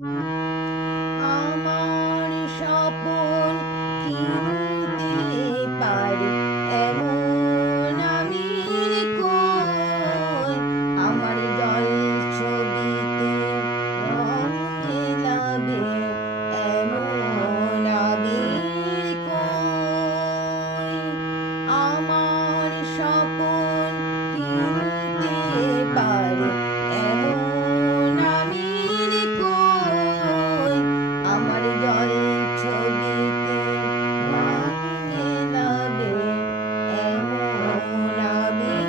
আমার স্বপন কিনতে পারি এমন আমি কই, আমার জল ছবিতে রং মেলাবে এমন আবির কই। আমার স্বপন কিনতে পারি এমন আমি কই, আমার জল ছবিতে রং মেলাবে এমন আবির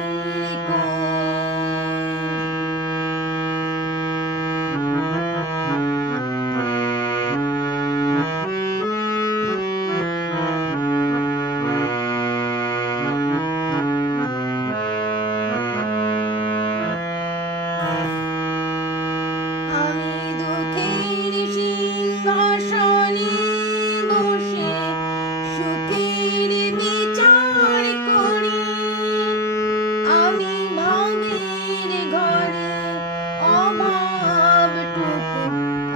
আমি দুঃখের সিংহাসনে বসে সুখের বিচার করি, আমি ভাবের ঘরে অভাবটুকু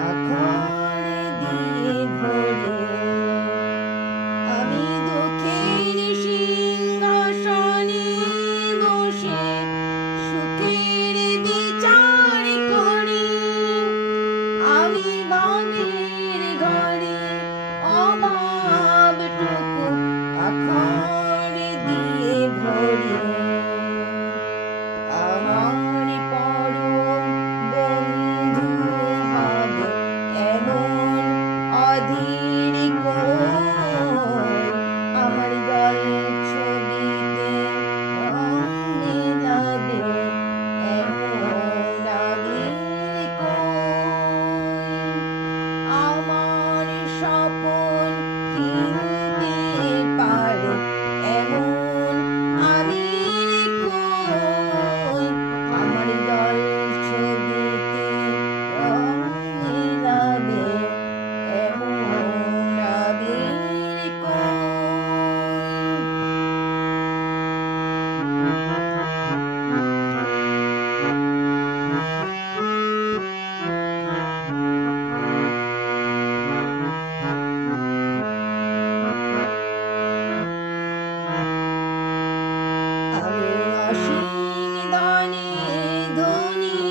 আখর দিয়ে ভরি। আমি দুঃখের সিংহাসনে বসে সুখের বিচার করি, আমি ভাবের ঘরে অভাবটুকু আখর দিয়ে ভরি। আমার পরম বন্ধু হবে এমন অধীর কই, আমার জল ছবিতে রং মেলাবে এমন আবির কই। আমার স্বপন কিনতে পারি এমন আমি কই, আমার জল ছবিতে রং মেলাবে এমন আবির কই। আমি অসীম দানে ধনী,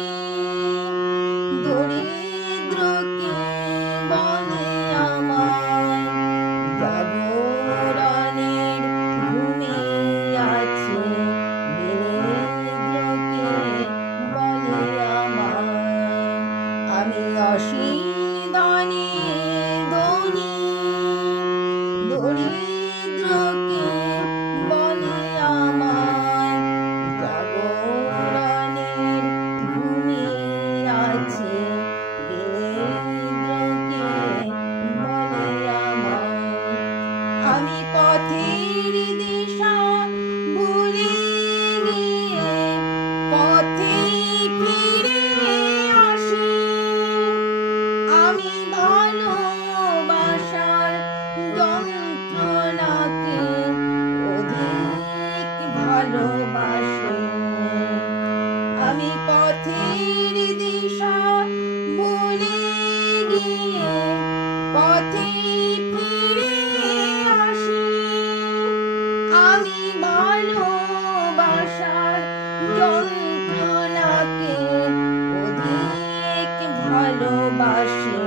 দরিদ্রকে বলে আমায় জাগরণের ঘুমিয়ে আছে, দরিদ্রকে বলে আমায়। আমি অসীম দানে ধনী, দরিদ্রকে বলে আমায় জাগরণের ঘুমিয়ে আছে, দরিদ্রকে বলে আমায়। আমি পথের দিশা ভুলে গিয়ে পথে ফিরে আসি, আমি ভালোবাসার যন্ত্রণাকে অধিক ভালোবাসি। আমি পথের দিশা ভুলে গিয়ে পথে ফিরে আসি, আমি ভালোবাসার যন্ত্রণাকে অধিক ভালোবাসি।